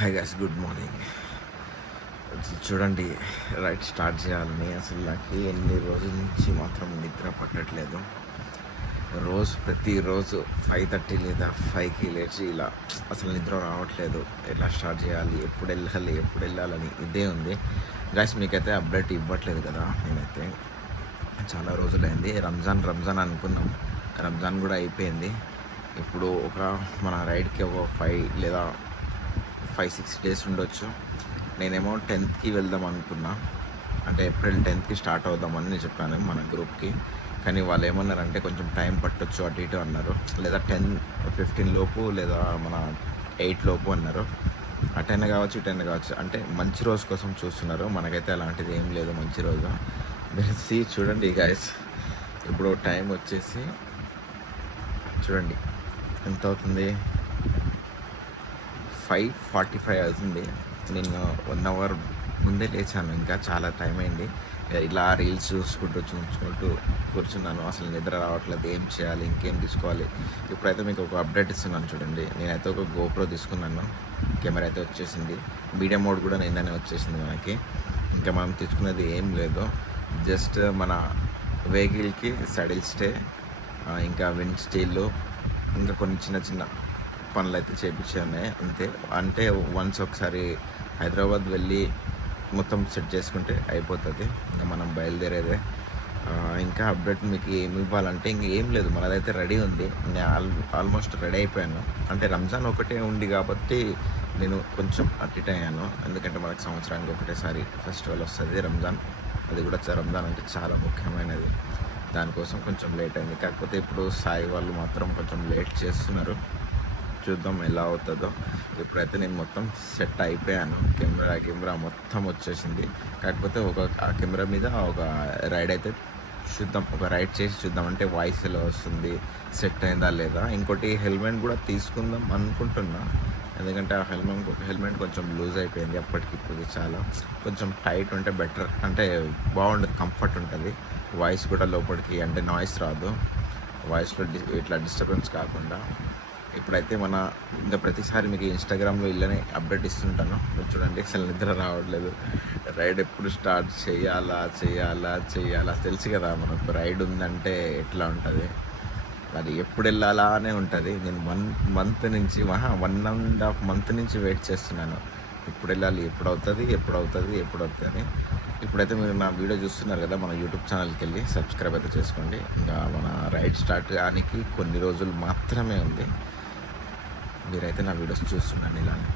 Hi guys, good morning. చూడండి, right start చేయాలని అసలు నాకు ఎన్ని రోజుల నుంచి మాత్రం నిద్ర పట్టట్లేదు. ప్రతిరోజు 5:30 లేదా 5కి లేచి ఇలా అసలు నిద్ర రావట్లేదు. ఎలా స్టార్ట్ చేయాలి, ఎప్పుడు వెళ్ళాలని ఇదే ఉంది. గైస్, మీకైతే అప్డేట్ ఇవ్వట్లేదు కదా. నేనైతే చాలా రోజులైంది. రంజాన్ అనుకున్నాం. రంజాన్ కూడా అయిపోయింది. ఇప్పుడు మన రైడ్కి ఒక 5-6 డేస్ ఉండొచ్చు. నేనేమో 10th వెళ్దాం అనుకున్నా. అంటే April 10th స్టార్ట్ అవుదామని నేను చెప్పాను మన గ్రూప్కి. కానీ వాళ్ళు ఏమన్నారంటే కొంచెం టైం పట్టొచ్చు అటు ఇటు అన్నారు. లేదా 10-15 లోపు లేదా మన 8 లోపు అన్నారు. అటైనా కావచ్చు ఇటైనా కావచ్చు. అంటే మంచి రోజు కోసం చూస్తున్నారు. మనకైతే అలాంటిది ఏం లేదు మంచి రోజు. మీరు చూడండి గైస్, ఇప్పుడు టైం వచ్చేసి చూడండి ఎంత అవుతుంది. 5:45 అవుతుంది. నేను 1 అవర్ ముందే లేచాను. ఇంకా చాలా టైం అయింది. ఇలా రీల్స్ చూసుకుంటూ కూర్చున్నాను. అసలు నిద్ర రావట్లేదు. ఏం చేయాలి, ఇంకేం తీసుకోవాలి. ఇప్పుడైతే మీకు ఒక అప్డేట్ ఇస్తున్నాను చూడండి. నేనైతే ఒక GoPro తీసుకున్నాను. కెమెరా అయితే వచ్చేసింది. వీడియో మోడ్ కూడా నిన్ననే వచ్చేసింది మనకి. ఇంకా మనం తీసుకునేది ఏం లేదు. జస్ట్ మన వెహికల్కి సడిల్ స్టే, ఇంకా విండ్ స్టీల్, ఇంకా కొన్ని చిన్న పనులు అయితే చేయించాను అంతే. అంటే వన్స్ ఒకసారి హైదరాబాద్ వెళ్ళి మొత్తం సెట్ చేసుకుంటే అయిపోతుంది. ఇంకా మనం బయలుదేరేదే. ఇంకా అప్డేట్ మీకు ఏమి ఇవ్వాలంటే ఇంకేం లేదు. మనదైతే రెడీ ఉంది. నేను ఆల్మోస్ట్ రెడీ అయిపోయాను. అంటే రంజాన్ ఒకటే ఉంది కాబట్టి నేను కొంచెం అటు ఇటు అయ్యాను. ఎందుకంటే మనకు సంవత్సరానికి ఒకటేసారి ఫెస్టివల్ వస్తుంది రంజాన్. అది కూడా రంజాన్ అంటే చాలా ముఖ్యమైనది. దానికోసం కొంచెం లేట్ అయింది. కాకపోతే ఇప్పుడు సాయి వాళ్ళు మాత్రం కొంచెం లేట్ చేస్తున్నారు. చూద్దాం ఎలా అవుతుందో. ఇప్పుడైతే నేను మొత్తం సెట్ అయిపోయాను. కెమెరా మొత్తం వచ్చేసింది. కాకపోతే ఆ కెమెరా మీద ఒక రైడ్ అయితే చూద్దాం. ఒక రైడ్ చేసి చూద్దాం. అంటే వాయిస్ ఎలా వస్తుంది, సెట్ అయిందా లేదా. ఇంకోటి హెల్మెట్ కూడా తీసుకుందాం అనుకుంటున్నా. ఎందుకంటే ఆ హెల్మెట్ కొంచెం లూజ్ అయిపోయింది. అప్పటికిప్పుడు చాలా కొంచెం టైట్ ఉంటే బెటర్. అంటే బాగుంటుంది, కంఫర్ట్ ఉంటుంది. వాయిస్ కూడా లోపలికి అంటే నాయిస్ రాదు. వాయిస్లో ఇట్లా డిస్టర్బెన్స్ కాకుండా. ఇప్పుడైతే ఇంకా ప్రతిసారి మీకు ఇన్స్టాగ్రామ్లో ఇళ్ళనే అప్డేట్ ఇస్తుంటాను. చూడండి, అసలు నిద్ర రావట్లేదు. రైడ్ ఎప్పుడు స్టార్ట్ చేయాలా తెలుసు కదా. మనకు రైడ్ ఉందంటే ఎట్లా ఉంటుంది, అది ఎప్పుడు వెళ్ళాలా అనే ఉంటుంది. నేను 1.5 మంత్ నుంచి వెయిట్ చేస్తున్నాను. ఎప్పుడు వెళ్ళాలి, ఎప్పుడు అవుతుంది. ఇప్పుడైతే మీరు నా వీడియో చూస్తున్నారు కదా, మన యూట్యూబ్ ఛానల్కి వెళ్ళి సబ్స్క్రైబ్ అయితే చేసుకోండి. ఇంకా మన రైడ్ స్టార్ట్ కానికి కొన్ని రోజులు మాత్రమే ఉంది. మీరైతే నా వీడియోస్ చూస్తున్నాను ఇలానే.